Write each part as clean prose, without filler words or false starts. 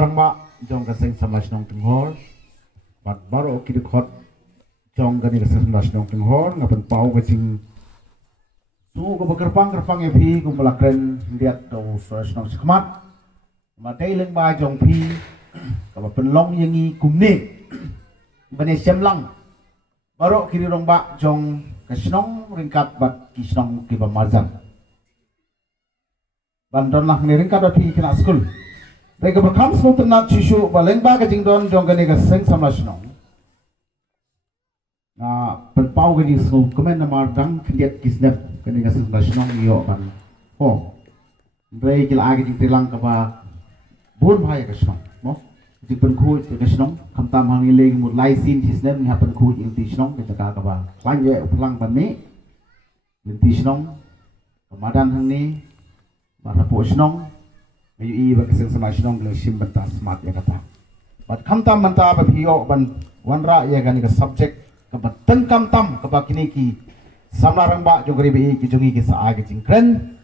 samlarang ma jong kaseng samlas nong tenghor bat baro kidukot jong gani kaseng samlas nong tenghor ngapan pau kacing su ko kerpang ya pi ko balakren liat do fresh nong sekmat ma dai leng ba jong pi ka penlong yangi kumne bani semlang baro kiri rong ba jong kasnong ringkat bat kisnong ki pamazan bandon lah ni ringkat bat pi kena school. Mereka berkam semua tenat cucu baleng ba kajing don jong gani kaseng sama senong. Na penpau gani semua kemen nama dang kendiat kisnep gani kaseng sama senong iyo ban. Oh, mereka kila agi jing tilang kapa bun bahaya kesenong. Mo, jing penkuit kesenong. Kamtam hang ileng mut laisin kisnep ni hapen kuit inti senong kita kapa lanje ulang ban ni inti senong. Kemadan hang ni marapo senong. Ayu i ba kaseng sama sinong gelo sim banta smart ya kata. Bat kamtam banta ba hiyo ban wanra ya gani ka subject ka batan kamtam ka ba kini ki samlarang ba jong gari bi ki jongi ki sa agi jingkren.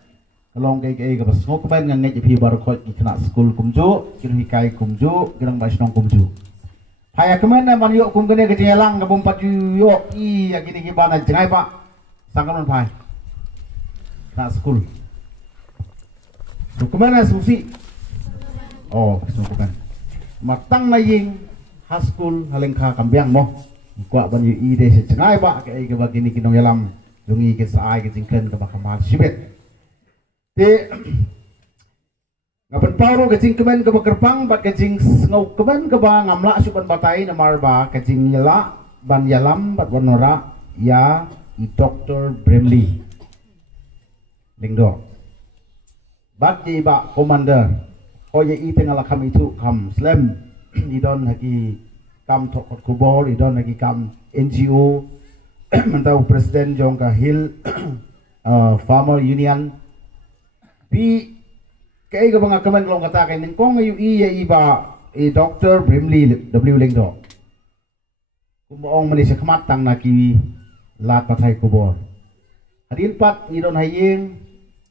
Kalong kay ka ba smok ban ngang ngai pi bar khot ki kena school kumju ki kai kumju girang ba sinong kumju. Haya kemen na ban yo kum gane ka jelang ka bompat yo i ya kini ki bana jengai ba sangkan pai. Kena school. Kemana susi? Oh, bukan. Matang na ying high school halengka kambiang mo. Kuat banyu ide secengai ba ke ai ke bagini kinong yalam dungi ke saai ke jingken ke bakamal sibet. Te ngapan paro ke jing kemen ke bakerpang bat ke jing ngau kemen ke ba ngamla sukan batai namar ba ke jing yala ban yalam bat wanora ya i Dr. Brimley. Lingdo. Bat di ba commander hoye i tengah lakam itu kam slam idon hagi kam tokot kubor idon hagi kam NGO mentau presiden jong ka hill farmer union pi kay ka mga kaman long kata kay ningkong ayu i ba i Dr. Brimley W Lingdo kumoong manisya kamatang naki lat patay kubor hadin pat idon haying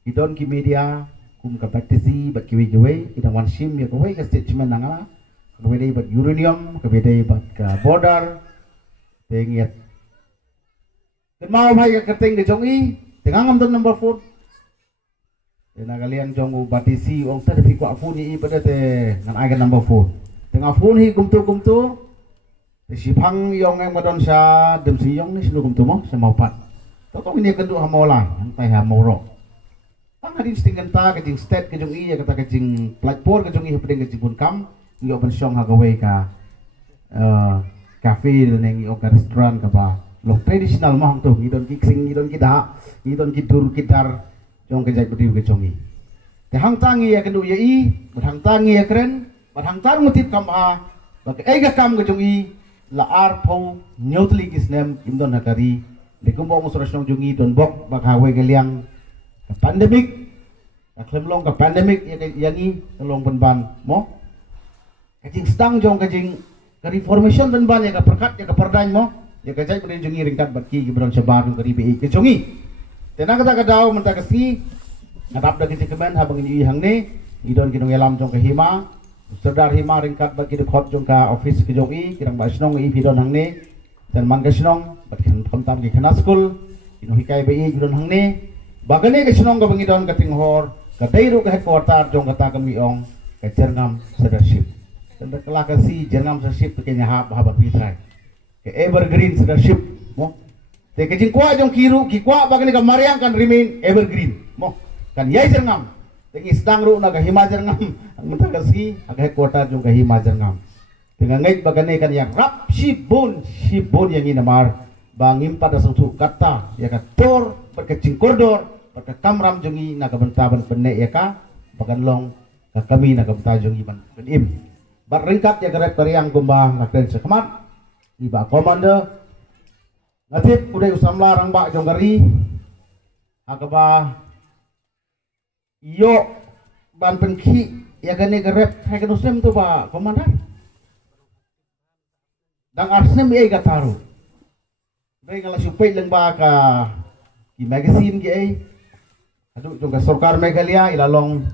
idon ki media kapatisi bat kiwi kiwi idang wan sim ya kiwi ka statement nanga kiwi bat uranium kiwi bat ka border tengiat mau mai ka keteng de jongi tengah ngam number 4 ena kalian jong batisi ong ta de ko afun i pada te ngan ai number 4 tengah phone hi kumtu si phang yong ang madon sa dem si yong ni sinu kumtu mo sa maupat to ini kendu hamola ang tai hamoro hadin stingan ta kajing state kajong iya kata kajing platform kajong iya pedeng kajing pun kam iyo ban syong hagaway ka cafe neng iyo ka restoran ka ba lo traditional mah tu idon kiksing idon kita idon kidur kitar jong kajai bediu kajong i te hang tangi ya kendu iya i hang tangi ya keren hang tar mutip kam ha bak ega kam kajong i la ar pau neutli kisnem indon hakari lekumbo mo sorasong jongi don bok bak haway galiang pandemic Klemlong ka pandemic yang i long ban mo kajing stang jong kajing ka reformation dan ban ya ka perkat ya ka perdain mo ya ka jai pudin jongi ringkat batki gibran sabar ka ribi ke jongi tenang kata kadaw menta kasi ngadap da kiti kemen habang ini hang ne idon kinong yalam jong ka hima serdar hima ringkat batki de khot jong ka office ke jongi kirang ba snong i pidon hang ne dan man ka snong bat kan pamtam ki kana school ino hikai bi gidon hang ne bagane ka snong ka bangidon ka tinghor kadairu ke headquarter jong kata kami ong ke Jernam Leadership dan kelak si Jernam Leadership ke nyahap habat pitrai ke evergreen leadership mo te ke jingkwa jong kiru ki kwa bagani ka mariang kan remain evergreen mo kan yai Jernam te istang ru na ka hima Jernam ang mata kasi aga headquarter jong ka hima Jernam dengan ngait bagani kan yang rap shibun yang inamar bangim pada sungsu kata ya ka tor berkecing koridor pada kamram jongi naga bentaban penne ya ka bagan long ka kami naga benta jongi ban benim bar ringkat ya garep kariang gumba nakten sekmat iba commander natip udai usam larang ba jonggari agaba yo ban penki ya gane garep hai kanusem tu ba commander dang arsnem ai gataru dai ngala supay lang ba ka ki magazine ki ai aduh jongka sorkar Meghalaya ilalong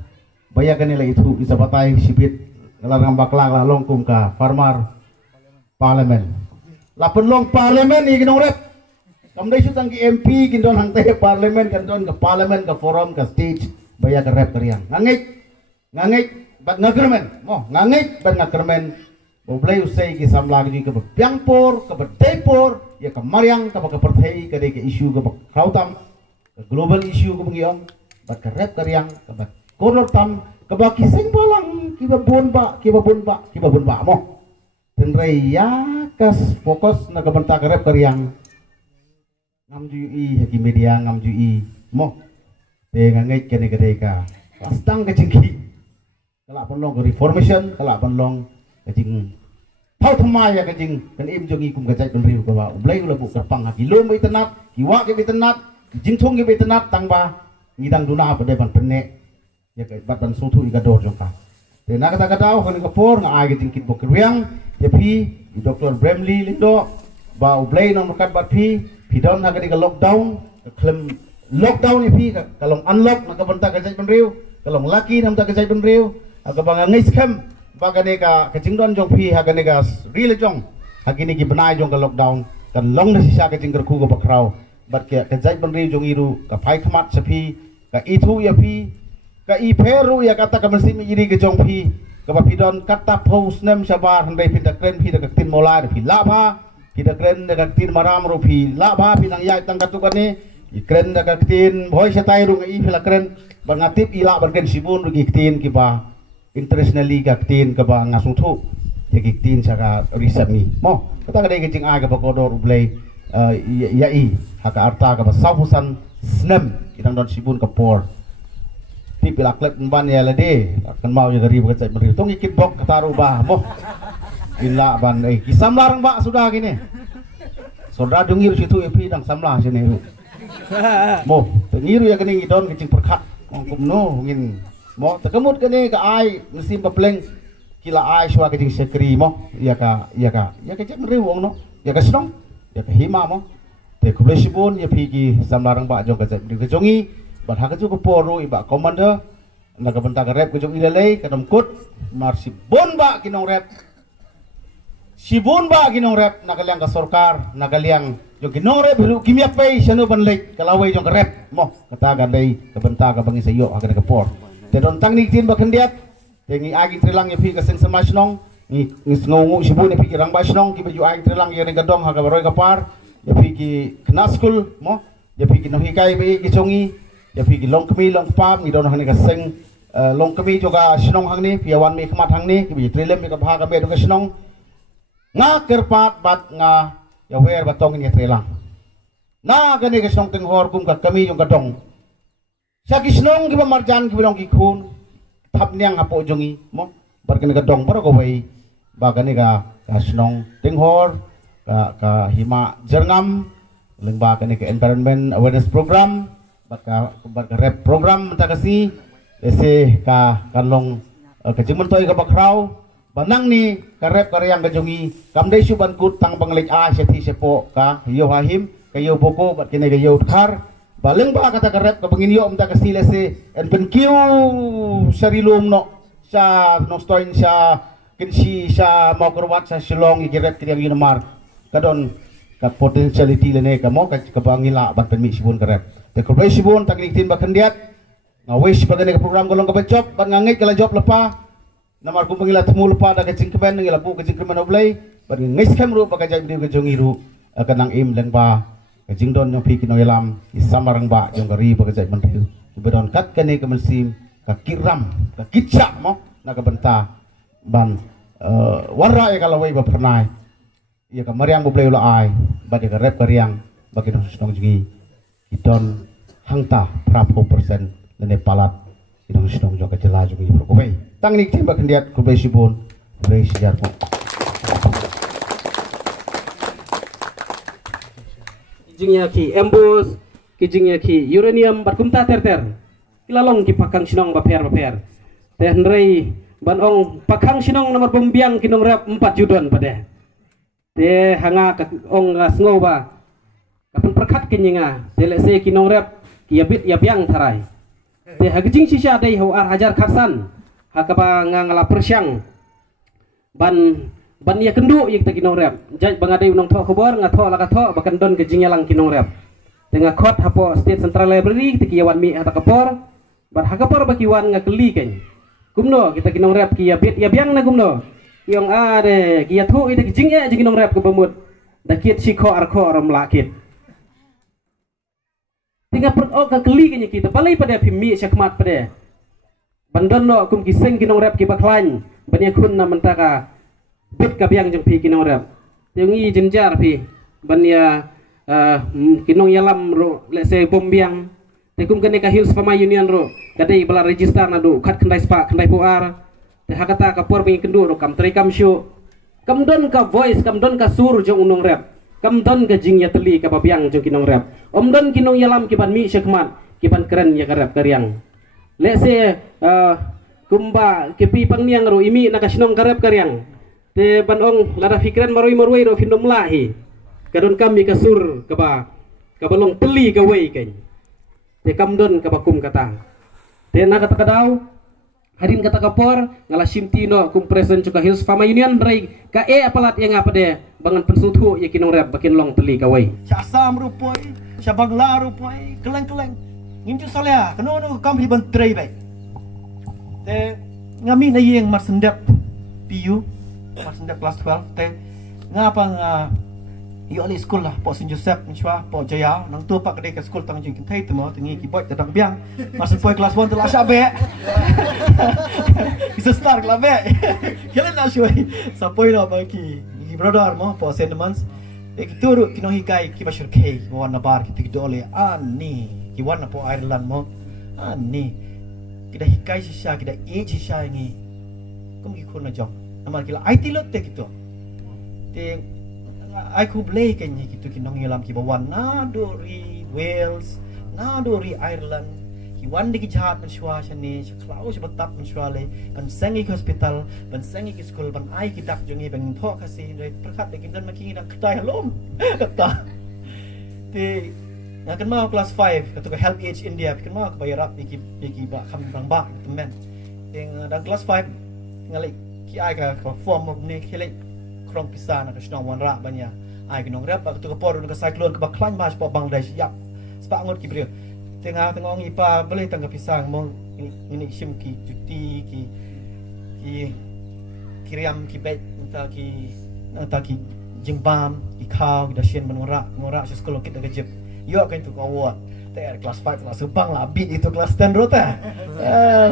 bayagan nila itu isa batay sipit ngalarang bakla lalong kum ka farmar parliament lapun long parliament ni kinong rep kamdai sutang ki MP kindon hang teh parliament kandon ke parliament ke forum ke stage baya ke rep keriang ngangit bat ngagermen mo ngangit bat ngagermen boleh usai ki samla ki ke piangpor ke depor ya ke mariang ke perthei ke de ke isu ke krautam ke global issue ke bengiong bat ke rep keriang ke bat korlotam ke ba kiseng balang ki ba bonba mo tenrei ya kas fokus na ke bentak ke rep keriang ngam jui haki media ngam jui mo te ngangai kene kedeka pastang ke cingki kala ponlong ke reformation kala ponlong ke cing thau thama ya ke cing kan im jongi kum ke cai kon riu ke ba ublai ula bu kapang haki lom bai tenat kiwa ke bai tenat jingthong ke bai tenat tangba ngidang duna apa depan penne ya ke batan sutu iga dor jongka te na kata kata kan ke por nga ai ke cing kit bok riang ya pi Dr. Bramley lindo ba ublai nang makat bat pi pidon na ke lockdown klem lockdown ipi kalong unlock na kabanta ka jay penriu kalong laki nam ta ka jay penriu aga bang ngais kem bagane ka kajingdon jong pi hagane ga real jong hagini ki benai jong ka lockdown kan long na sisa ka jingger ku ka bakraw bat ke ka jay penriu jong iru ka pai khamat sapi ka itu ya pi ka i peru ya kata ka mesti mi iri ka jong pi ka pidon kata post nem sabar handai pinda kren pi da ka tin mola pi laba kita keren dekat tin maram rupi laba pinang yai tang katukan ni keren dekat tin boy setai rung i pila keren bangatip ila bergen sibun rugi tin kiba internationally ka tin kiba ngasung thu jadi tin saka riset ni mo kata kadai kecing aga bakodor ublai yai haka arta ka safusan snem kitang don sibun ka por tip ila klet ban ya lade akan mau ya gari bekat beri tong ikit bok kata rubah mo ila ban kisam larang bak sudah gini saudara dengir situ epi dang samlah sini mo tengiru ya kening idon kecing perkat ngkum no ngin mo tekemut kene ka ai mesin pepleng kila ai swa kecing sekri mo ya ka kecing riwong no ya ka senong ya ka hima mo te kublesibun ya pigi samlarang bak jong ka jongi bat ha kaju ko poru iba commander naga bentak rep kejong ilelei kadam kut marsi bonba kinong rep sibun ba ginong rep nakaliang ka sorkar nakaliang yung ginong rep hilu kimia pay siya no banlek kalaway yung rep mo kataga day kabanta ka bangi sayo agad ka por te don tang ni tin ba kandiat te ngi agin trilang ya pi ka sing samasnong ngi ngongu sibun ya pi kirang basnong ki baju agin trilang ya gadong ha ka baroy ka par ya pi ki kna school mo ya pi ki no hikai be ki chongi ya pi ki long kami long pam ngi don hang ni ka sing long kami juga snong hang ni piawan mi kmat hang ni ki bi trilem mi ka bha ka be do ka snong nga kerpat bat nga ya wer batong ni trelang na gani ka snong tenghor kum ka kami yung kadong sa kisnong ki marjan ki bilong ki khun thap niang apo jongi mo bar kani kadong par ko bai ba gani ka snong tenghor ka hima jerngam lengba kani ka environment awareness program bar ka rep program ta kasi ese ka kanlong ka jimentoy ka bakraw banang ni karep karyang kajongi kamdai suban kut tang panglik a sethi sepo ka yo hahim kayo boko bat kene kayo khar baleng ba kata karep ka bangin yo umta kasile se en penkiu sarilum no sa nostoin sa kinsi sa mokrowat sa silong ikirep kiriang yunamar kadon ka potentiality lene ka mo ka bangila bat penmi sibun karep te korbai sibun taknik tin bakandiat ngawish bagane ka program golong ka bacop ban ngangit kala job lepa namar ko pangila tumul pa da kacing kemen ngila bu kacing kemen oblay bar ngais kamru pa kajay video kajong iru kanang im leng ba kajing don yung piki no ilam isamarang ba yung gari pa kajay manriu ibadon kat kani kamansim kakiram kakitsa mo nakabanta ban warra ya kalaway ba pernay iya ka mariang oblay ula ay bagi ka rep karyang bagi no susnong jungi idon hangta prapo persen lene palat idong susnong jong kajela jungi berkubay tang nik timba kendiat kubay sibun kubay sijar mo kijingnya ki embus kijingnya ki uranium bat kumta ter kilalong ki pakang sinong baper teh nrei banong pakang sinong nomor pembiang kinong rap 4 judon pada teh hanga ong ngasngo ba kapan perkat kinyinga tele se kinong rap kiabit yabiang tarai teh hagijing sisa dai ho ar hajar karsan hakaba ngangala persyang ban ya kendu yek ta kinong rep jaj bangadai unong tho khobor ngatho la katho bakan don ke jingyalang kinong rep tengah kot hapo State Central Library kita kiawan mi hata kapor bar hakapor bakiwan ngakeli ken kumno kita kinong rep kia bit ya biang na kumno yang ade kia thu ida kijingnya je kinong rep ke bamut dakit sikho arko ram lakit tinggal perut ok ngakeli ken kita balai pada pimi syakmat pada bandon no kum kiseng kinong rep ki baklan banya kun na mentaka bit ka biang jeng pi kinong rep tiungi jenjar pi banya kinong yalam ro let's say bombiang te kum kene ka Hills Farmer Union ro kadai bala register na do khat kendai spa kendai puar te hakata ka por bing kendu ro kam tri kam shu kam don ka voice kam don ka sur jong unong rep kam don ka jing ya teli ka babiang jong kinong rep om don kinong yalam ki ban mi syakmat ki ban keren ya ka rep karyang let's say kumba kepi pangniang ro imi nakasinong karep karyang te banong lara fikran maroi ro finom lahi kadon kami kasur kaba kabalong teli kawai ken te kamdon kabakum kata te na kata kadau harin kata kapor ngala simtino kum present juga Hills Farmer Union rai ka apalat yang apa de bangan pensutu ya kinong rep bakin long teli kawai Syasam rupoi syabangla rupoi keleng-keleng ngimcu saleh keno no kampi ban trei bai te ngami na yeng marsendap PU marsendap kelas 12 te ngapa yo ali school lah po St Joseph menchua po Jaya nang tu pak kedai ke school tang jing thai temo tengi ki boy tang biang masuk poi kelas 1 telah syabe bisa start lah be kelen na shui sapoi no ba ki brother mo po sentiments ek turu kino hikai ki bashur kei wana bar ki tikdole ani ki wana po Ireland mo ani kita hikai sisa kita sisa ngi kum ki khona jong amar kila IT lot te kito te ai ku blay kenya gitu kinong yalam ki bawan na dori Wales na dori Ireland ki wan di jahat menshwa shani shklau shbatap menshwa le ban sengi hospital ban sengi ki school ban ai ki dak jongi ban tho kasi re perkat de kin dan making dak ktai halom kata te na kan mau class 5 katu ka help age India kan mau bayar rap ki ba kham bang ba temen teng dan class 5 ngali ki ai ka form of ne khele krong pisah nak senang wanra banyak. Ai kinong rep bak tu kapor nak cyclone ke baklan mas po Bangladesh yap. Sepak ngot ki brio. Tengah ipa boleh tangga pisang mong ini sim ki cuti ki kiriam ki bet entah ki jimbam ki kau ki dasien menora sekolah kita kejep. Yo kan tu kawat. Te kelas 5 lah subang lah beat itu kelas 10 rota.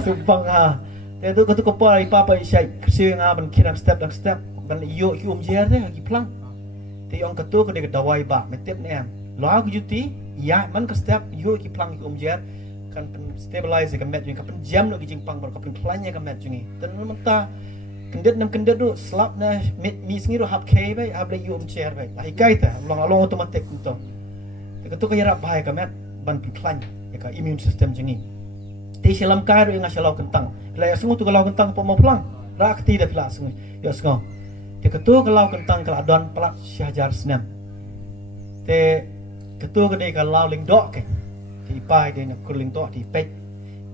Subang ha. Te tu kapor ipa pa isai kersi ngaban kiram step ban yo ki jer deh ki plang te yong katu ke de dawai ba metep ne lo aku juti ya man ke step yo ki plang ki jer kan pen stabilize ke met kan pen jam lo ki jingpang ber ka pen planya ke met jungi ten menta kendet do slap na mi sngiru hap ke bai hab le yo jer bai ai kai ta long automatic to te katu ke yarap bahai ke met ban pen planya ya ka immune system jungi te selam kai ro nga selau kentang la ya sungu tu kalau kentang po mo plang rakti da pla sungu yo sungu te ketua kalau kentang kalau adon pelat syajar senam te ketua kedai kalau ling dok ke ti pai de nak kurling dok ti pek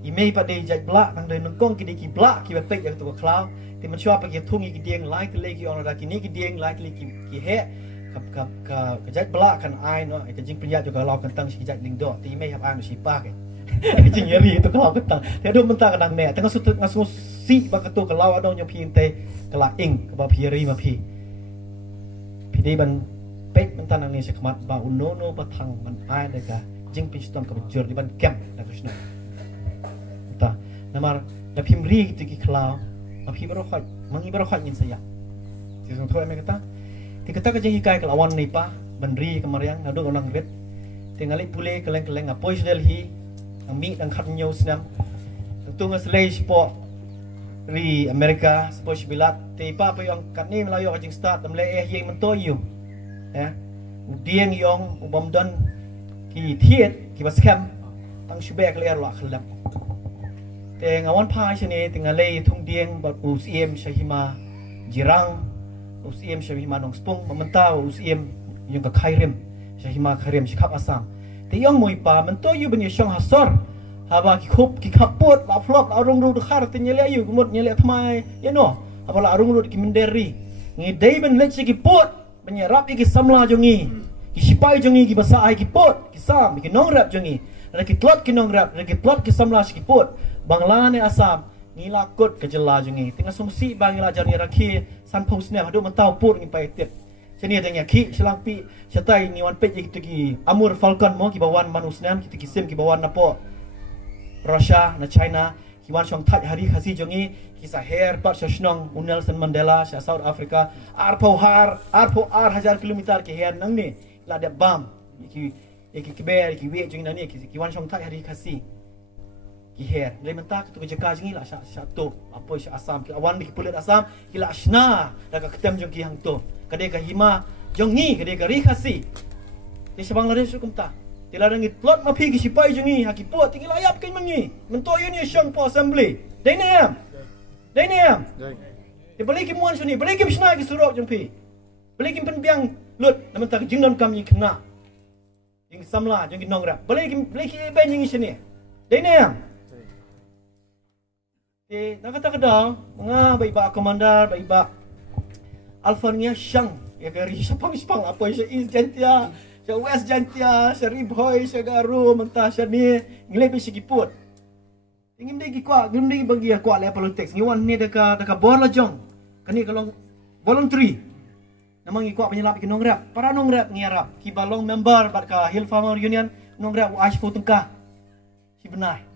imei pa de jaj blak nang de nongkong ki de ki blak ki pek yang tu kalau ti man shua pa ki thungi ki dieng lai te le ki on da ki ni ki dieng lai te ki he ka jaj blak kan ai no ke jing penyat juga kalau kentang si jaj ling dok ti imei hab an si pa ke jing yeri tu kalau kentang te do mentang kadang ne tengah sutut ngasu si ba ketua kalau adon nyong pi te kala ing kaba pieri ma pi pide ban pek mentan ang ni sekmat ba unono batang man ai daga jing piston ka jor di ban camp na kusno ta namar da pimri ti ki klau ma pi baro khat mangi baro khat nin saya ti song thoi me kata ti kata ka jing kai kala wan ni pa ban ri kamariang na do onang ret tingali pule keleng apoi Delhi ang mi ang khat nyo snam tunga slay po ri Amerika sepoi bilat te pa pa yung kani melayo ka jing start am le yeng mentoyu ya udieng yong ubam don ki thiet ki baskem tang shubek le arwa khalam te ngawan pa shene tingale thung dieng ba usiem shahima jirang usiem shahima nong spung mamenta usiem yung ka khairem shahima khairem shikap asam te yong moi pa mentoyu ben yong hasor haba ki khop ki kapot la flop la rong ru khar te nyele ayu gumot nyele thmai ye no apala arung lut ki menderi ngi dei ben lech ki pot menyerap ki samla jongi ki sipai jongi ki basa ai ki pot ki sam ki nongrap jongi ra ki tlot ki nongrap ra ki plot ki samla ki pot bangla ne asam ngila kot ke jela jongi tengah sumsi bangila jani rakhi san pos ne hadu mentau pot ngi pai tip cheni adanya ki selang pi setai ni wan pej ki ki amur falcon mo ki bawan manusnam ki ki sim ki bawan napo Russia na China ki wan shong that hari khasi jongi ki sa her par shnong Nelson Mandela sa South Africa arpo har kilometer ki her nang ni la de bam ki ber ki we jongi nani ki wan shong that hari khasi ki her le menta tu ke jaka jongi la sha to apo sha asam ki awan ki pulit asam ki la shna da ka ketem jongi hang to kade ka hima jongi kade ka ri khasi ti sabang lare su kumta tilarang itlot ma phi ki sipai jongi ha ki pot ti layap kin mangi mento uni shong po assembly dainiam ti bali ki muan suni bali ki shna ki surok jong phi bali ki pen biang lut na menta jing non kam ni khna jing samla jong ki nongra bali ki ben jing sini dainiam ti nak kata kadang nga bai ba komandar bai ba alfanya shang ya gari sapang apa is jantia sa west jantia sa ribhoy sa garu mentah sa ni ngilai be sikiput ingin degi kwa gundi bagi kwa le politics ngiwan ni deka bor la jong kani kalong voluntary namang ikwa penyelap ki nongrap para nongrap ngiarap ki balong member bat ka Hill Farmer Union nongrap wa ashpo tengka si benai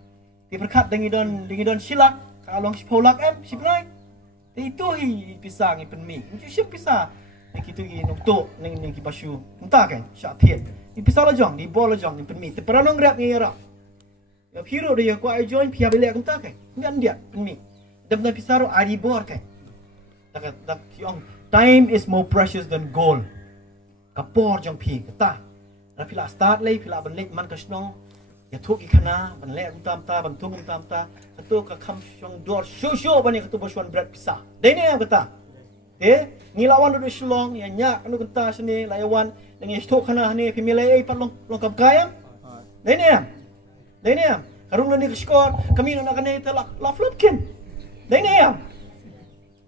ti berkat dengidon silak kalong sipolak si benai itu hi pisang i penmi ngi siap pisah ni kitu gi nokto ning ki basu entah kan syak thiet ni pisah la jong ni bol la jong ni penmi te para nongrap ni era ya hero dia ko ai join pia bele entah kan ngan dia penmi dam na pisah ro ari bor kan tak yong time is more precious than gold kapor jong pi kata ra pila start lei pila ban lek man ka snong ya thuk i khana ban le tam ta ban thuk tam ta tu ka kham shong dor sho bani ka tu boswan bread pisah dai ne kata ngilawan du shlong ya nyak anu kata sini layawan nang thuk khana ni pimilai ai pat long kam kayam dai ne karung ni skor kami nak kena telak la flopkin dai ne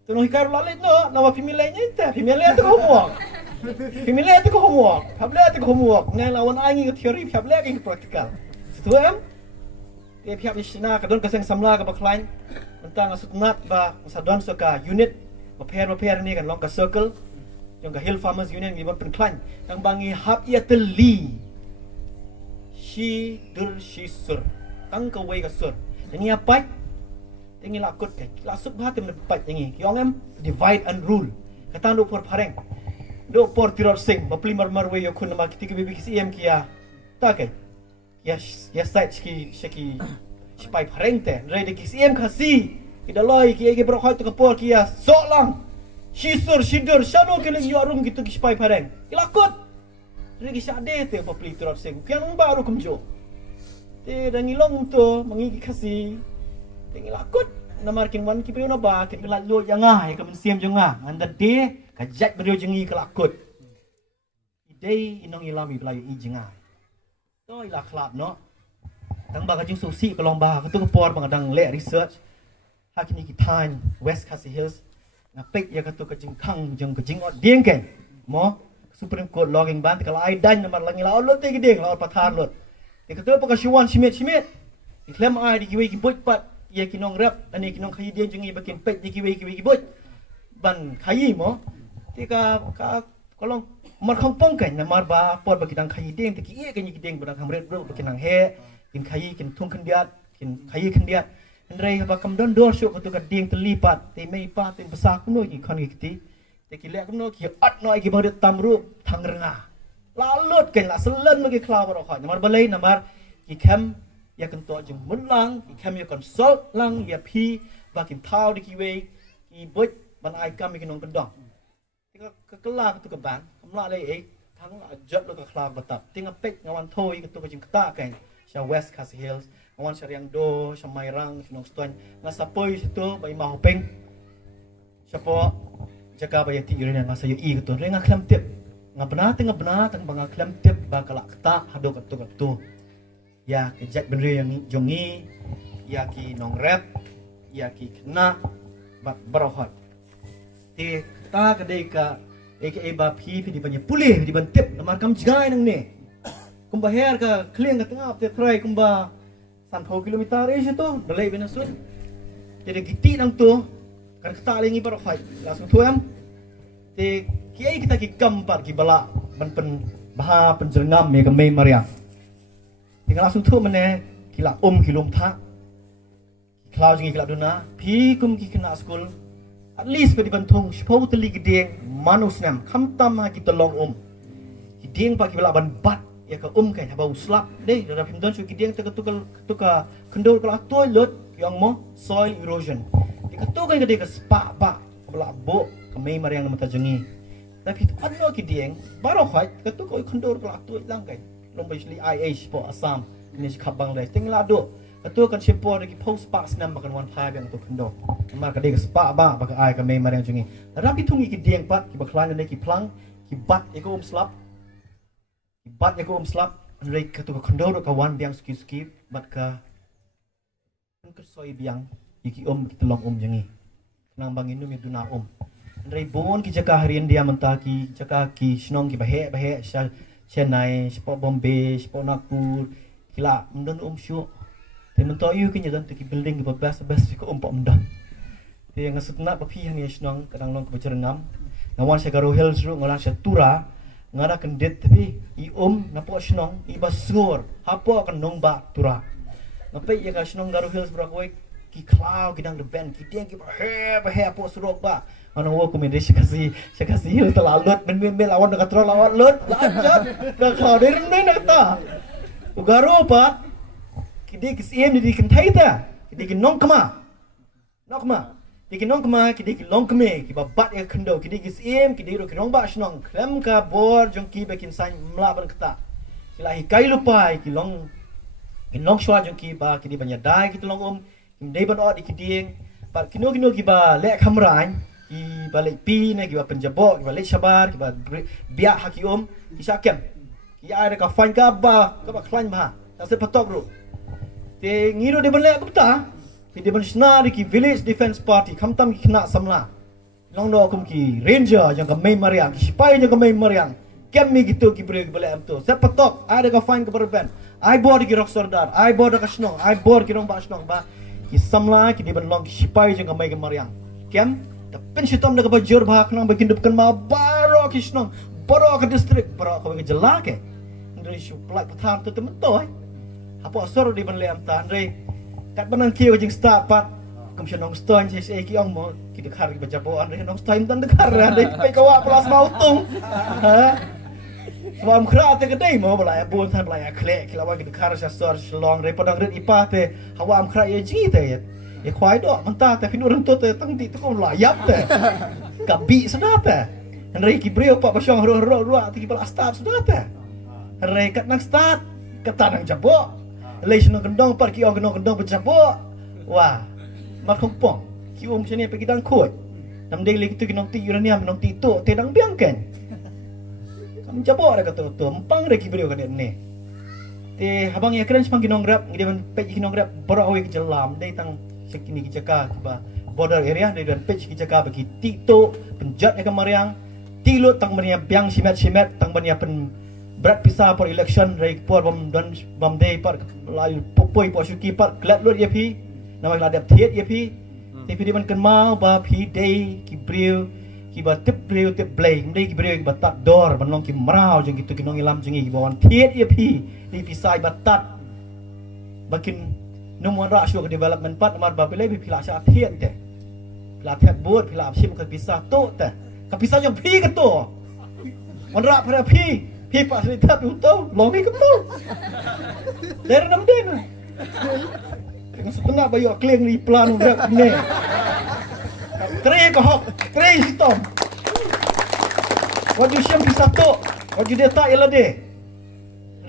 tu no hikar lalit no nama pimilai nya pimilai tu homework pabla tu homework ngai lawan ai ngi theory pabla ngi practical tu dia pihak di China kadon kaseng samla ka baklain mentang asutnat ba sadon soka unit repair ni kan long ka circle yang ka Hill Farmers Union ni ban penklan tang bangi hab ia teli shi sur tang ka wei ka sur ni apa tengi lakut ke lasuk ba tem pat ni yong em divide and rule kata do por pareng do por tiror sing ba plimar marwe yo kun ma kiti bibi ki em kia ta ke yes site ki sipai parengte ready ki em khasi idaloi ki bro khoi to kapor kia sok lang shisur shidur shano ke leng yorung gitu ki sipai pareng ilakut ready sade te pa pli trop sing pian baru kumjo te dangilong to mangi khasi tengilakut namar kin wan ki priona ba kin la lo yanga ya kam siam jonga anda de ka jat brio jengi kelakut idei inong ilami play i jenga tôi là club nó tăng ba cái chương sushi cái lòng ba cái tôi por bằng đằng lệ research hakini ki time West Khasi Hills na pek ya cái tôi cái jing khang jong cái jing ở điên cái mo Supreme Court logging ban kalau ai dan nomor langi la lot te gideng la pathan lot cái tôi pakai siwan simit di klem ai di kiwi ki bot pat ya ki nong rap ani ki nong khayi dia jengi bakin pek di kiwi ki bot ban khayi mo ti ka kolong mar khong pong kan na mar ba pot ba kidang khayi deng te ki e kan ki deng ba kham red bro ba kinang he kin khayi kin thung khan diat kin khayi khan diat rei ba kam don dor shu ko to ka deng te lipat te mei pa te basa ku no ki khon ki ti te ki le ku no ki at no ki ba de tam ru thang renga la lot kan la selen no ki kla ba ro kha mar ba lei na mar ki kham ya kan to jing mun lang ki kham ya consult lang ya phi ba kin thau di ki we ki bot ban ai kam ki nong kan dong ka kala tu ka ban la le e thang la jot lo ka kla ba tap tinga pek ngawan thoi ka tu ka jing kata kan sha West Khasi Hills ngawan sha riang do sha mairang sinong ston nga sapoi situ bai ma hopeng sha po jaga ba yati yurina nga sa yu i ka tu renga klam tip nga bana tang banga klam tip ba kala kata hado ka tu ya ke jat benre yang jongi ya ki nong rap ya ki kena ba barohat ta kedai ka aka bapi di banyak pulih di bantip namar kam jagai nang ni kumba her ka kliang ka tengah te try kumba 30 kilometer itu dalai benasut jadi giti nang tu kan kita lingi par fight langsung tuam te kiai kita ki kampar ki bala pen baha penjerengam me ka mei mariang tinggal langsung tu mene kila kilom tha klau jingi kila duna pi kum ki kena school at least pe di bantung sepau teli gedeng manusnam kham tam ha ki tolong gedeng pa ki bala ban bat ya ka kai ha bau slap deh dalam himdon su gedeng te ketuka kendor kala toy lot yang mo soil erosion di ketuka gede ka spa ba bala bo ka mei mariang mata jengi tapi ano gedeng baru khait ketuka kendor kala toy lang kai long bai sli IH po Assam ni khabang le tingla do tu kan sipo lagi post pas nam makan wan pai yang tu kendo mar ka de spa ba ba ka ai ka me marang jungi rapi tungi ki dieng pat ki baklan ne ki plang ki bat eko slap ki bat eko slap rei ka tu ka kendo ka wan biang ski bat ka ka soi biang ki ki tolong jungi nang bang inu mi duna rei bon ki jaka harian dia mentah ki jaka ki snong ki bahe sha Chennai sport Bombay sport Nagpur kila mendon syu thì mình tôi yêu cái nhà dân từ cái building cái best thì có bom đâm thì nggak setengah papi yang ni senang kadang long kebicara ngam ngawan saya garu hills ru ngawan saya tura ngara kendet tapi napo senang i basur hapo kan nong ba tura ngapai ya ka senang garu hills berakoi ki cloud kidang the band ki tiang ki he apo surok ba ano wo komendasi kasi hil telalut men lawan dekat tro lawan lut lanjut ke cloud dari mana ta garu apa kidi kis em di kan thai ta kidi kin nong kama di kin nong kama kidi kin long kame ki ba bat ya khndo kidi kis em kidi ro kinong ba shnong krem ka bor jong ki be kin san mla ban kata silahi kai lupai ki long shwa jong ki ba kidi banya dai ki tolong kim dei ban od ki dieng ba kino ki ba le khamran ki ba le pi ne ki ba penjabo ki ba le shabar ki ba bia ha ki ki sakem ki ai ka fan ka ba khlan ba ta se patok ro te ngiro de ban le bata ki de ban sna ki village defense party khamtam ki khna samla long no kum ki ranger jang ka mei mariang ki sipai jang ka mei mariang kem mi gitu ki bre bale am to se patok ada ka fan ka berben ai bod ki rok sordar ai bod ka snong ai bod ki rong ba snong ba ki samla ki de ban long ki sipai jang ka mei mariang kem ta pen sitom da ka bajur ba khna ba kindup kan ma baro ki snong baro ka district baro ka ke jelake ndri shu plak pathan tu temen to apa sor di ban le am tan re kat banan kiu jing start pat kum shenong stone se ki ong mo ki dekhar ki bajabo an re nong stone tan dekhar re pe ka wa plus mau tung ha swam kra te kedai mo bala bun tan bala khle ki lawa ki dekhar sa sor shlong re padang ret ipa te hawa am kra ye ji te ye khwai do man ta te pinu rang to te tang ti to ko la yap te ka bi sada te re ki breu pa basong ro ti ki bala start sada te re kat nang start ketanang jabo Lei senang kendong par ki ong kendong bercampur. Wah, mak kompong. Ki sini pergi dang kot. Nam dei lagi tu ki nong ti uranium nong ti to te dang biang kan. Kam jabo ada kata tu, empang re ki brio kan ne. Te habang ya keren sepang ki nong rap, ngi depan pej ki nong rap bora awe ki jelam dei tang sekini ki jaka ki ba border area dei dan pej ki jaka bagi ti to penjat ya kamariang. Ti lo tang mania biang simet tang mania pen berat pisah por election rei por bom dei par layu popoi po syuki par glat lut ye pi nama gladap thiet ye pi te pi man kan mau ba pi dei ki breu ki ba tip breu tip blai dei ki breu ki ba tat dor ban long ki mrau jeng gitu ki nong ilam jeng ki bawan thiet ye pi di pisai ba tat bakin nomor ra syu development pat mar ba pile pi pila sya thiet te pila thiet buat pila sim ka pisah to te ka pisah yang pi ka to man ra pada pi Hi pak cerita tu tahu, longi ke tu. Dari nam dia. Dengan setengah bayu kleng di plan udah ni. Teri kohok, teri sitom. Wajib siam pisah tu, wajib dia tak ialah dia.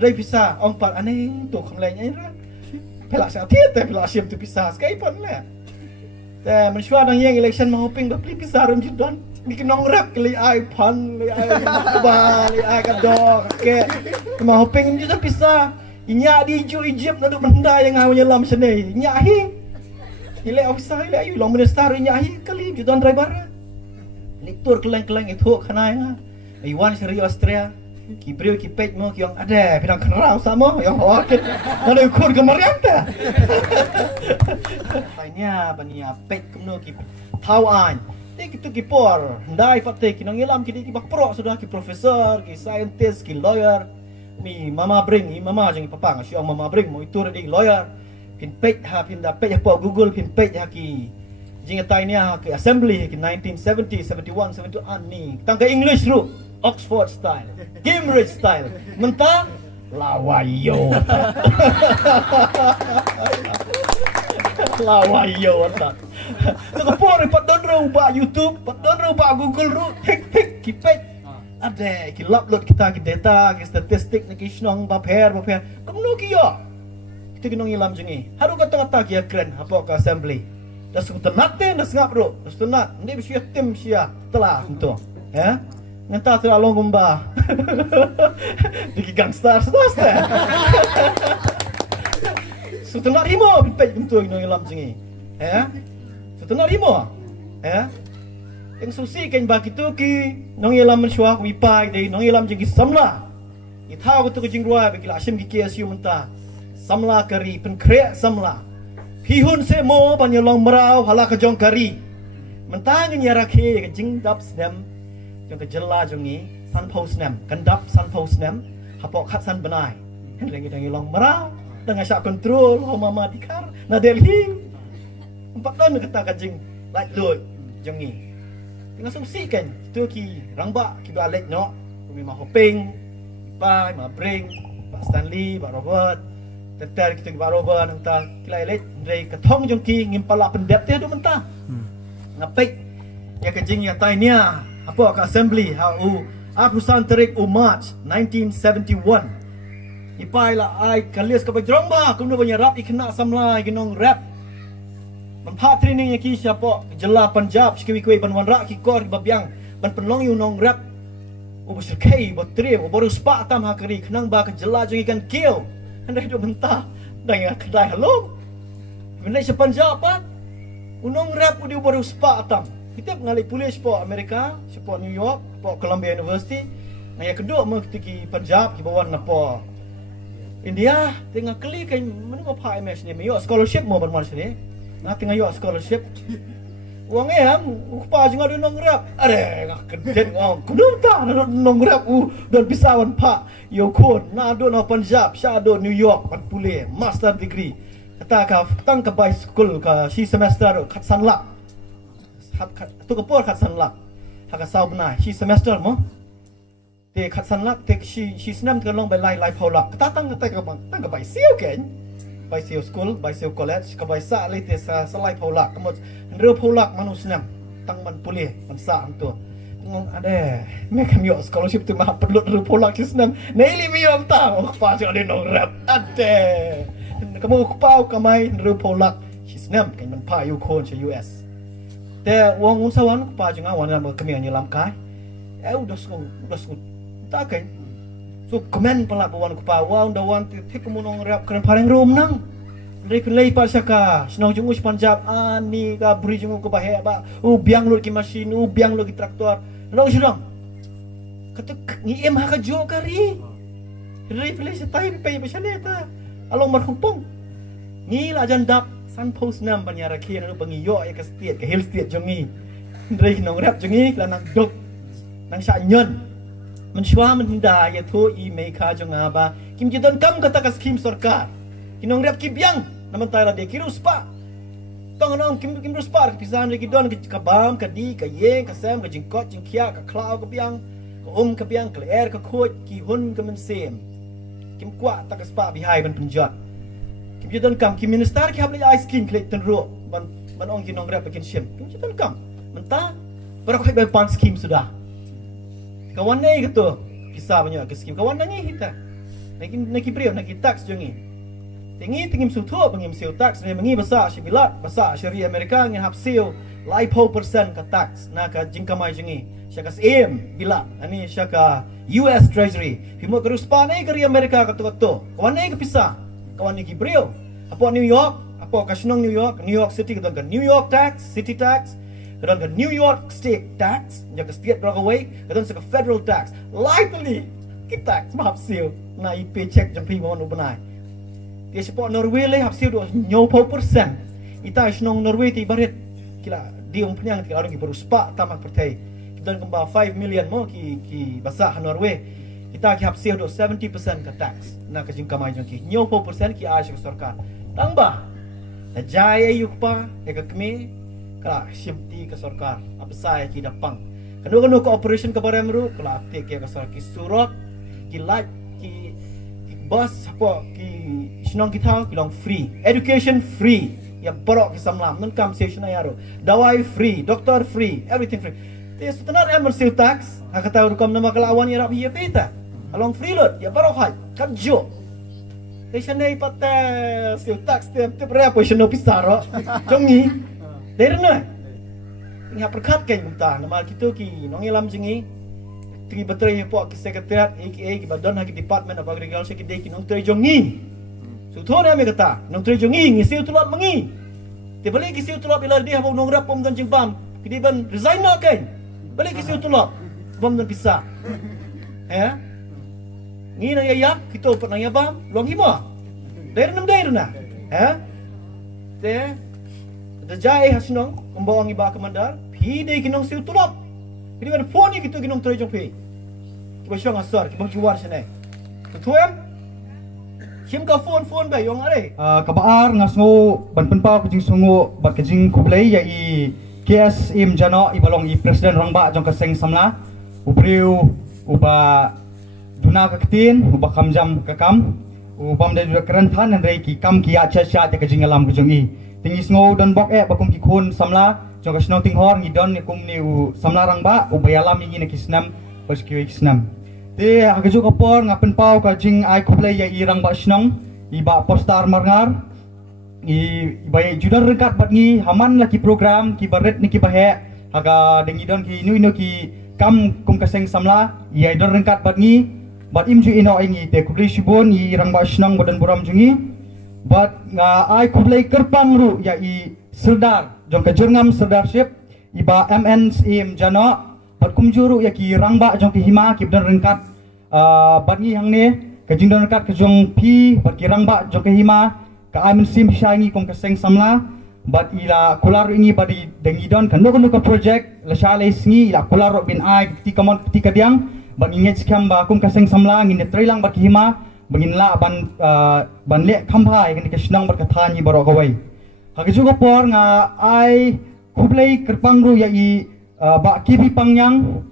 Rai pisah, ong pat aneh tu kamlainya ini. Pelak saya tiada pelak siam tu pisah, sekali pun lah. Tapi mensyuar nang yang election mahuping beli pisah rum judan. Bikin nong rap kali ai pan, kali ai ba, kali ai kadok, ke. Mau hoping juga pisah. Inya di ju Egypt nak benda yang ngau nyelam sini. Inya hi. Ile usah ile ayu long minister inya hi kali jutaan driver. litur keleng-keleng itu kanai Iwan seri Austria Kibril kipet mo yang ada pinang kenal sama yang wakil ada ukur kemarin ta tanya bania pet kemno ki tahu an kita kipor ndai fakte kinang ilam kini kibak pro sudah ki profesor ki scientist ki lawyer mi mama bring mama jeng papa ngasih mama bring mo itu di lawyer pin pet ha pin da pet ya po Google pin pet ha ki jeng tanya ki assembly ki 1970 71 72 ni tangga English ru Oxford style Cambridge style mentah lawayo lawayo tak Singapore pat don ubah YouTube, pat don ubah Google ru, tik kipet. Ada kilap upload kita ke data, ke statistik, ke snong baper. Kamu ki yo. Kita kinong ilam jengi. Haru kata-kata kia keren apa ke assembly. Dah sebentar dah sengap ru. Dah sebentar. Ndi bersia tim sia telah untuk. Ya. Ngenta tu along gumba. Diki gangster sudah. Sebentar himo pipet untuk kinong ilam jengi. Ya. Setelah lima, yang susi kan bagi tu ki nong ilam mensuah wipai dari nong ilam jengi samla. Ithau tu kejing ruai bagi lasim ki KSU mentah samla kari penkreak samla. Pihun semo panyolong merau hala kejong kari. Mentah nyara ke kejing dap snem jong kejela jongi san pau snem kendap san pau snem hapok khat san benai. Henrengi long merau dengan syak kontrol mama dikar na Delhi. 4 tahun kata kajing like load jongi tengah sumsi kan tu ki rangba ki balik no kami mah hoping pai mah bring Pak Stanley Pak Robert tetar kita Pak Robert entah kila elit dari ketong jongki ngimpala pendep tu mentah ngapik ya kajing ya tanya apa ke assembly hau aku santerik March 1971 ipai lah ai kalias ke bajromba kuno banyak rap ikena samla ginong rap Mempat training yang ki siapa jela Punjab sikwi-kwi banwan rak ki kor babyang ban penlong yu nong rap berserkai bertrim baru spak tam hakri kenang ba ke jela jeng ikan kill andai do mentah dan ya kedai halom Malaysia Punjab apa unong rap udi baru spak tam kita mengalih polis po Amerika po New York po Columbia University nah ya kedua mau kita ki Punjab ki bawan apa India tengah kali kan mana apa MS ni yo scholarship mau berman sini nah tengah yo scholarship uang em upa jeung ada nong rap are ngak keden ngong kudu ta nong rap dan pisawan pak yo kon na do na Punjab sha do New York pat pule master degree kata ka tang ka by school ka si semester khat san lak khat tu ka por khat san lak ha ka saw bna si semester mo te khat san lak te si snam ka long by lai pholak kata tang ka bang tang ka by siu ken by SEO school, by SEO college, ke by sa lite sa salai polak, kemud ndre polak manusnam, tang man pulih, man sa antu. Ngong ada, mereka mio scholarship tu mah perlu ndre polak kisnam. Naili mio ta, pa jo ada nong rap. Ada. Kamu kupau kamai ndre polak kisnam kan man pa yu kon che US. Te wong usawan pa jo ngawan nam kemi nyelam kai. Udah skong tak kan. So komen pala bawan ko pa wow dawan tik mo nong rap kan parang room nang dari kelai pa saka snong jungus Punjab ani ka bri jungu ko bahe ba biang lo ki machine biang lo ki traktor no sidang katuk ni em ha ka jo kari dari kelai sa time pe ba shaleta along marhumpong ni la jan dap san post nam banyara ki no bangiyo ya ka state ka hill state jongi dari nong rap jongi la nang dok nang sa nyon mensyua menhinda ya tu i mereka jangan apa kim jidan kam kata kas kim sarkar kinong rap ki biang naman tayo de kirus pa tong nong kim ruspa pisan re kidon ke kabam ka di ka yeng ka sam ka jingkot jingkia ka klau ka biang ka biang ka air ka khot ki hun ka men sem kim kwa ta ka spa bihai ban punjat kim jidan kam kim minister ki hable ice cream klet ten ro ban ong kinong rap kin shem kim jidan kam mentah baru kai ba pan skim sudah kawan ni gitu kisah banyak ke skim kawan ni kita nak brio nak tax jongi tingim sutu pengim sel tax ni mengi besar syibilat besar syariah Amerika ngin hap sel laipo persen ka tax nak ka jingkamai jongi syakas aim bila ani syaka US Treasury himo terus pane kari Amerika katu kawan ni ke pisah kawan ni brio apa New York apa ka New York City kata New York tax city tax kadang ke New York State tax yang ke state Rockaway kadang ke federal tax likely kita sebab siu na IP check jampi mau nubenai dia support Norway le hap siu do nyopo persen ita isnong Norway ti baret kila di umpenyang ti orang ki baru spa tamak pertai dan kembang 5 million mo ki basah Norway kita ki hap siu do 70% ke tax na ke jingka mai jong ki nyopo persen ki ai ke sarkar tambah na jaya yuk pa eka kami kala simti ke sarkar apa saya ki dapang kanu cooperation ke baramru kala te ke sarkar ki surat ki light ki bus apa ki sinong kita ki long free education free ya borok ki samlam nan kam session ayaro dawai free doktor free everything free te setenar emersil tax hakata rukam nama kalawan ya rabi ya peta along free lot ya borok hai kadjo Teşeney patta sil tax tem repo şunu pisaro jongi derna ingat perkat kan kita nama kita ki nong ilam jingi tri betre po ki sekretariat aka ki badan haki department of agriculture ki de ki nong tre jongi so thore me kata nong tre jongi ngisil tulot mengi te balik ki sil tulot bila dia mau nong rap pom dan jingbam ki di ban resign nak kan balik ki sil tulot bom dan pisah ni na yayak kita pernah yabam luang hima daerah te the jai hasnong membawang iba kemandar pide kinong siu tulap pide kan phone kita kinong trejong pe kiba syang asar kiba juar sene tuem sim ka phone ba yong are kabaar ngasngo ban penpau kujing sungu bat kujing kublai ya i KSM jano i balong i presiden rangba jong kaseng samla ubriu uba duna kaktin uba kamjam kakam upam dan juga kerentan dan reiki kam ki acha cha te kajing alam kujung i tingis ngo don bok bakum ki khun samla jong kasno ting hor ngi don kum ni u samla rangba u bayalam ngi ne kisnam bas ki kisnam te agaju kapor ngapen pau kajing ai kublai ya i rangba snong i ba postar marngar i bay judan rekat bat ngi haman laki program ki baret ni ki bahe haga dengi don ki nu ki kam kum kaseng samla i ai don rekat bat ngi bat imju ino ingi te kublai shibon i rangba snong badan buram jungi bat nga ai kublai kerpang ru ya i serdar jong kajurngam serdarship iba MNCM jano bat kumjuru ya ki rangba jong ki hima ki badan rengkat bat ngi hang ne kajing don rengkat kajong pi bat ki rangba jong ki hima ka MNCM shangi kong kaseng samla bat ila kular ingi badi dengi don kan no ka project la shale sngi ila kular bin ai ti kamon ti kadiang ban inget skam ba kum kaseng samla ngin trailang bat hima bangin la ban le khambai kan kisnang bat kathani baro gawai hagi juga por nga ai kublai kerpangru ya i ba kibi pangyang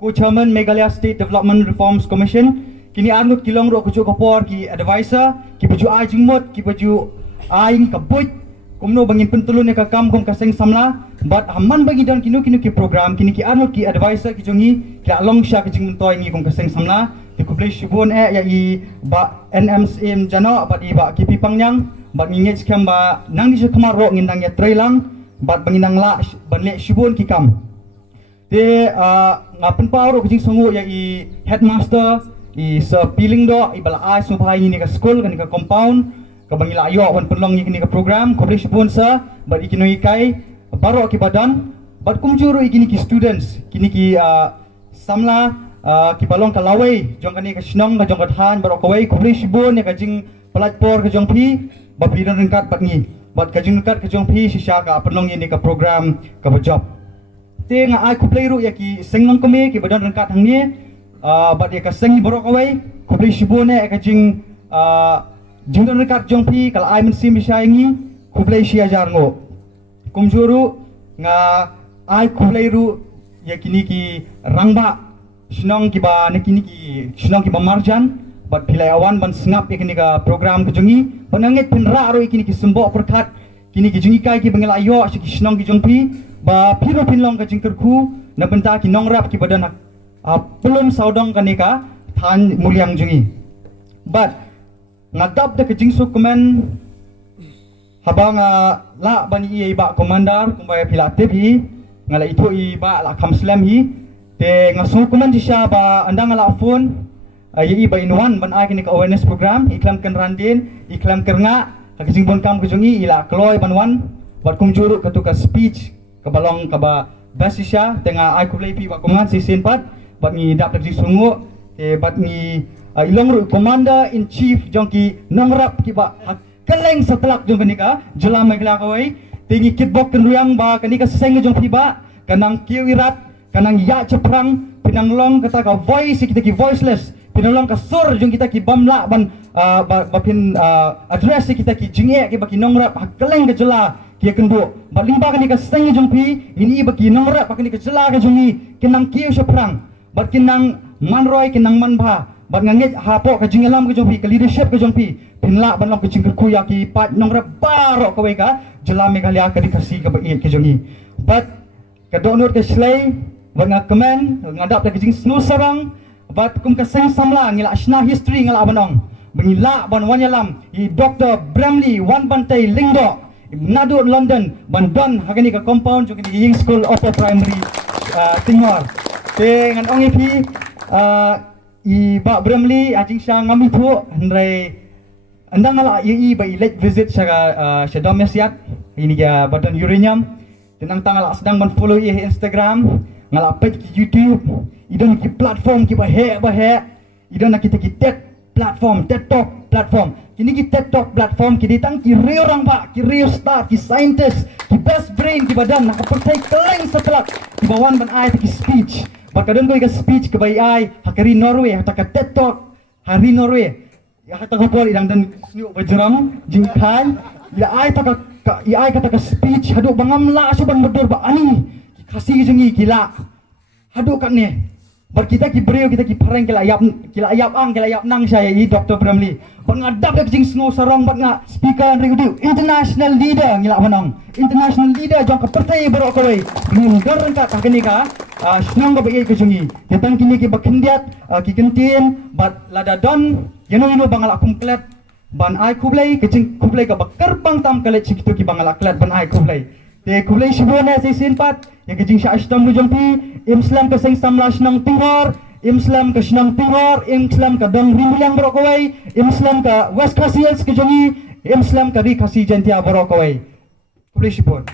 ko chairman Meghalaya State Development Reforms Commission kini arnut kilong ro ko juga por ki advisor ki baju ai jingmot ki baju ai kabut kumno bangin pentulun ka kam kum kaseng samla bat hamman bagi dan kinu ki program kini ki arnut ki advisor ki jongi ki along sha ki jing toy ngi kum kaseng samla ti kublai shibon ya i ba NMCM jano bat i ba ki pangyang bat nginget skam ba nang di sekamar ro ngindang ya trailang bat banginang la ban le shibon ki kam te ngapen pau ro ki jing songo ya i headmaster i sa piling do i bala ai subhai ni ka school kan ka compound ka bangila ayo wan penlong ni ka program kublai shibon sa bat ikino ikai baro ki badan bat kumjuru ikini ki students kini ki samla ki balong ka lawai jong kani ka snong ka jong ka than baro ka wai kublai shibon ya ka jing pelatpor ka jong pi ba pidan rengkat bat ngi bat ka jing rengkat ka jong pi sisha ka penlong ni ka program ka job te nga ai kublai ru ya ki sengnong kome ki badan rengkat hang ni bat ya ka sengi baro ka wai kublai shibon ya ka jing jing rengkat jong pi kala ai men sim sisha ngi kublai sia jarngo kumjuru nga ai kublai ru ya kini ki rangba sinong ki ba ne kini ki sinong ki ba marjan bat pilai awan ban sengap ya kini ka program kejungi pananget penra ro kini ki sembo perkat kini ki jungi kai ki bengel ayo si ki sinong ki jongpi ba piro pinlong ka jingkerku na benta ki nongrap ki badan pelum saudong kanika than mulyang jungi bat ngadap de kejing sukumen habang la bani i ba komandar kumbaya pilatif hi ngala itu i ba la kamslam hi te ngasu kuman di sya ba andang ala phone i ba inwan ban ai kini ka awareness program iklam kan randin iklam kerna kajing bon kam kujungi ila kloy banwan bat kumjuru katuka speech kebalong kaba basisya tengah ai kublai pi ba komandan sisin pat bat ngi dap dak sungu ke bat ngi ilong ru commander in chief jongki nongrap ki ba keleng setelak jong kenika jelam megla kawai tinggi kitbok kenruyang ba kenika seseng jong piba kanang kiwirat kanang ya ceprang pinanglong kata ka voice kita ki voiceless pinanglong ka sur jong kita ki bamla ban bapin address kita ki jingye ki baki nongrap keleng ke jela ki kendu balimba kenika seseng jong pi ini baki nongrap baki kenika jela ke jongi kinang kiu ceprang bat kinang manroy kinang manba bat ngangit hapo ka jingelam ke jongpi ke leadership ke jongpi pinla ban long ke jingku ya ki pat nongrap barok ka weka jela megalia ka dikasih ke bagi ke jongi bat ka donor ke slay banga kemen ngadap ke jing snu sarang bat kum ka seng samla ngila asna history ngala banong bengila ban wanyalam i Dr. Bramley wan bantai lingdo nadu London ban don hagani ka compound jong di ying school of primary Tingor te ngan ong ipi i ba Bramley ajing sya ngami thu hendrai andang ala i ba late visit sya domesiat ini ya badan uranium tenang tangala sedang ban follow i Instagram ngala page ki YouTube idon ki platform ki ba he idon kita ki TED platform TED Talk platform kini ki TED Talk platform ki ditang ki real orang ba ki real star ki scientist ki best brain ki badan nak percaya keleng setelak ki bawan ban ai ki speech bakadon ko ka speech ke bai ai hakari Norway hata ka TED Talk hari Norway ya hata ko pol idang dan snu bajram jingkan ya ai ta ka ya ai kata ka speech hadu bangamla suban bedur ba ani ki kasih jengi gila hadu kan ne bar kita ki breu kita ki pareng kila ayap nang saya i Dr. Bramley bangadap dak jing snow sarong bat nga speaker radio international leader ngila manong international leader jong ka pertai baro ko wei mundur ka kini ka snong ka bagi ke jungi datang kini ki bakendiat ki kentin bat lada don yeno bangal akum klet ban ai kublai kecing kublai ka bakar pang tam kale cikitu ki bangal aklet ban ai kublai te kublai shibona se sinpat yang kecing sya ashtam jongpi Islam ka seng samlas nang Tingor Islam ka Sinang Tingor Islam ka dong rimbilang borokowai Islam ka West Khasiels ke jongi Islam ka ri khasi jentia borokowai kublai shibon